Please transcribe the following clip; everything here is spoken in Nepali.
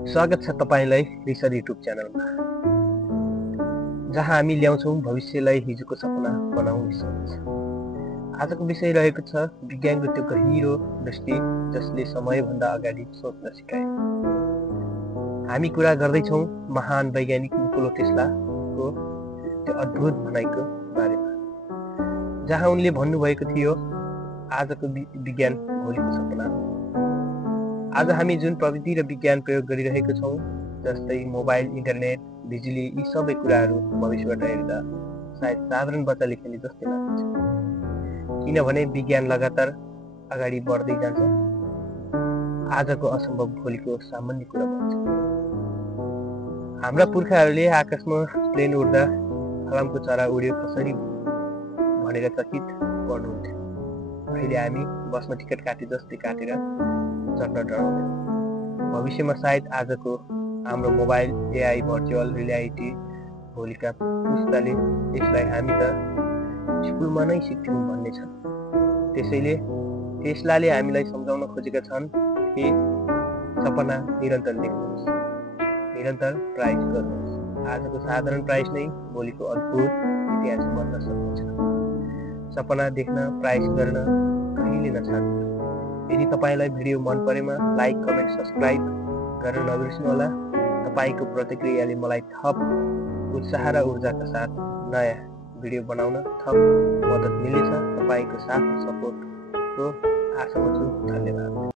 स्वागत छ तपाईलाई रिसर युट्युब च्यानलमा, जहाँ हामी ल्याउँछौँ भविष्यलाई हिजोको सपना बनाउने सोच। आजको विषय रहेको छ विज्ञानको त्यो गहिरो दृष्टि जसले समयभन्दा अगाडि सोच्न सिकाए। हामी कुरा गर्दैछौँ महान वैज्ञानिक निकोला टेस्लाको त्यो अद्भुत भनाइको बारेमा, जहाँ उनले भन्नुभएको थियो आजको विज्ञान भोलिको सपना हो। आज हामी जुन प्रविधि र विज्ञान प्रयोग गरिरहेका छौँ, जस्तै मोबाइल, इन्टरनेट, बिजुली, यी सबै कुराहरू भविष्यबाट हेर्दा सायद साधारण बच्चाले खेले जस्तै लाग्छ, किनभने विज्ञान लगातार अगाडि बढ्दै जान्छ। आजको असम्भव भोलिको सामान्य कुरा बन्छ। हाम्रा पुर्खाहरूले आकाशमा प्लेन उड्दा फलामको चरा उड्यो कसरी भनेर चकित पर्नुहुन्थ्यो। अहिले हामी बसमा टिकट काटे जस्तै काटेर चढ्न डराउँदैन। भविष्यमा सायद आजको हाम्रो मोबाइल, एआई, भर्चुअल रियालिटी, भोलिका पुस्ताले यसलाई हामी त स्कुलमा नै सिक्थ्यौँ भन्ने छन्। त्यसैले टेस्लाले हामीलाई सम्झाउन खोजेका छन् कि सपना निरन्तर देख्नुहोस्, निरन्तर प्रयास गर्नुहोस्। आजको साधारण प्रयास नै भोलिको अद्भुत इतिहास बन्न सक्छ। सपना देख्न, प्रयास गर्न कहिले नछाड्नु। यदि तपाईलाई भिडियो मन परेमा लाइक, कमेन्ट, सब्सक्राइब गर्न नबिर्सनुहोला। तपाईको प्रतिक्रियाले मलाई थप उत्साह र ऊर्जाका साथ नयाँ भिडियो बनाउन थप मद्दत मिल्नेछ। तपाईको साथ र सपोर्टको आशामा छु। धन्यवाद।